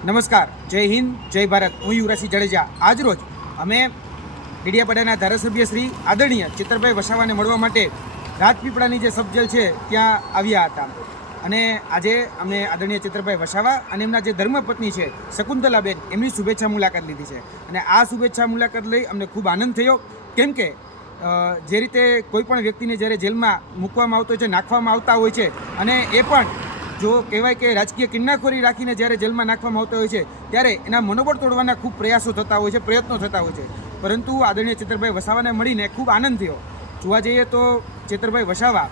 નમસ્કાર, જય હિન્દ, જય ભારત. હું યુવરાજસિંહ જાડેજા. આજરોજ અમે ડીડિયાપાડાના ધારાસભ્ય શ્રી આદરણીય ચિત્રભાઈ વસાવાને મળવા માટે રાજપીપળાની જે સબજેલ છે, ત્યાં આવ્યા હતા. અને આજે અમને આદરણીય ચિત્રભાઈ વસાવા અને એમના જે ધર્મપત્ની છે, શકુંતલાબેન, એમની શુભેચ્છા મુલાકાત લીધી છે. અને આ શુભેચ્છા મુલાકાત લઈ અમને ખૂબ આનંદ થયો. કેમ કે જે રીતે કોઈ પણ વ્યક્તિને જ્યારે જેલમાં મૂકવામાં આવતો હોય છે, નાખવામાં આવતા હોય છે, અને એ પણ જો કહેવાય કે રાજકીય કિન્નાખોરી રાખીને જ્યારે જેલમાં નાખવામાં આવતા હોય છે, ત્યારે એના મનોબળ તોડવાના ખૂબ પ્રયાસો થતા હોય છે, પ્રયત્નો થતા હોય છે. પરંતુ આદરણીય ચેતરભાઈ વસાવાને મળીને ખૂબ આનંદ થયો. જોવા જઈએ તો ચેતરભાઈ વસાવા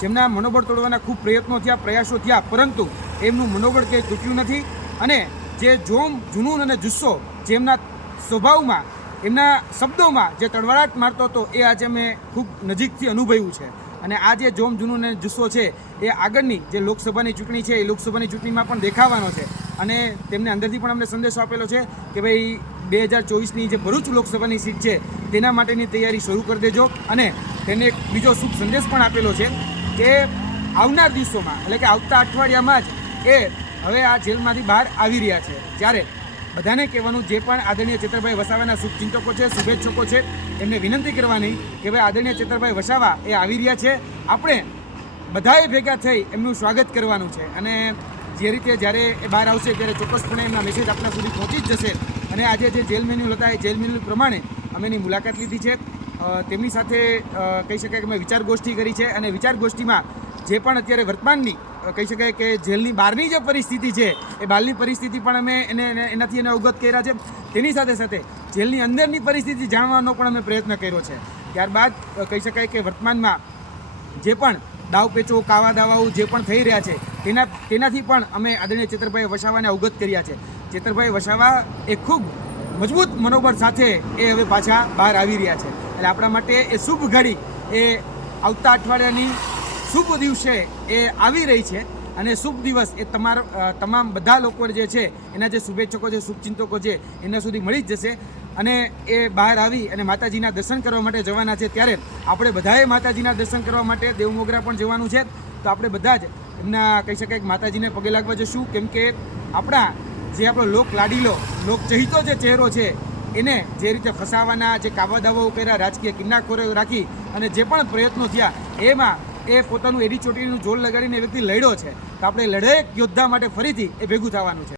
જેમના મનોબળ તોડવાના ખૂબ પ્રયત્નો થયા, પ્રયાસો થયા, પરંતુ એમનું મનોબળ ક્યાંય તૂટ્યું નથી અને જે જોમ, જુનૂન અને જુસ્સો જે એમના સ્વભાવમાં, એમના શબ્દોમાં જે તળવાળાટ મારતો હતો, એ આજે મેં ખૂબ નજીકથી અનુભવ્યું છે. અને આ જે જોમ જૂનું ને જુસ્સો છે, એ આગળની જે લોકસભાની ચૂંટણી છે, એ લોકસભાની ચૂંટણીમાં પણ દેખાવાનો છે. અને તેમને અંદરથી પણ અમને સંદેશો આપેલો છે કે ભાઈ, બે હજાર ચોવીસની જે ભરૂચ લોકસભાની સીટ છે, તેના માટેની તૈયારી શરૂ કરી દેજો. અને તેને એક બીજો શુભ સંદેશ પણ આપેલો છે કે આવનાર દિવસોમાં, એટલે કે આવતા અઠવાડિયામાં જ એ હવે આ જેલમાંથી બહાર આવી રહ્યા છે. જ્યારે બધાને કહેવાનું જે પણ આદરણીય ચેતરભાઈ વસાવાના શુભચિંતકો છે, શુભેચ્છકો છે, એમને વિનંતી કરવાની કે ભાઈ આદરણીય ચેતરભાઈ વસાવા એ આવી રહ્યા છે. આપણે બધાએ ભેગા થઈ એમનું સ્વાગત કરવાનું છે અને જે રીતે જ્યારે એ બહાર આવશે ત્યારે ચોક્કસપણે એમના મેસેજ આપણા સુધી પહોંચી જ જશે. અને આજે જે જેલ મેન્યુલ હતા એ જેલ મેન્યુલ પ્રમાણે અમે એની મુલાકાત લીધી છે. તેમની સાથે કહી શકાય કે મેં વિચાર ગોષ્ઠી કરી છે અને વિચાર ગોષ્ઠીમાં જે પણ અત્યારે વર્તમાનની કહી શકાય કે જેલની બહારની જે પરિસ્થિતિ છે, એ બહારની પરિસ્થિતિ પણ અમે એને એને- એનાથી એને અવગત કર્યા છે. તેની સાથે સાથે જેલની અંદરની પરિસ્થિતિ જાણવાનો પણ અમે પ્રયત્ન કર્યો છે. ત્યારબાદ કહી શકાય કે વર્તમાનમાં જે પણ દાવપેચો કાવા દાવાઓ જે પણ થઈ રહ્યા છે, તેના તેનાથી પણ અમે આદરણીય ચેતરભાઈ વસાવાને અવગત કર્યા છે. ચેતરભાઈ વસાવા એ ખૂબ મજબૂત મનોબળ સાથે એ હવે પાછા બહાર આવી રહ્યા છે. એટલે આપણા માટે એ શુભ ઘડી એ આવતા અઠવાડિયાની શુભ દિવસે એ આવી રહી છે અને શુભ દિવસ એ તમારા તમામ બધા લોકો જે છે, એના જે શુભેચ્છકો છે, શુભચિંતકો છે, એના સુધી મળી જ જશે. અને એ બહાર આવી અને માતાજીના દર્શન કરવા માટે જવાના છે, ત્યારે આપણે બધાએ માતાજીના દર્શન કરવા માટે દેવમોગરા પણ જવાનું છે. તો આપણે બધા જ એમના, કહી શકાય કે માતાજીને પગે લાગવા જશું. કેમ કે આપણા જે આપણો લોક લાડીલો, લોક ચહિતો જે ચહેરો છે, એને જે રીતે ફસાવાના, જે કાવા દાવાઓ કર્યા, રાજકીય કિન્નાખોરો રાખી અને જે પણ પ્રયત્નો થયા, એમાં એ પોતાનું એડી ચોટીનું જોર લગાડીને વ્યક્તિ લડ્યો છે. તો આપણે લડાયક યોદ્ધા માટે ફરીથી એ ભેગું થવાનું છે.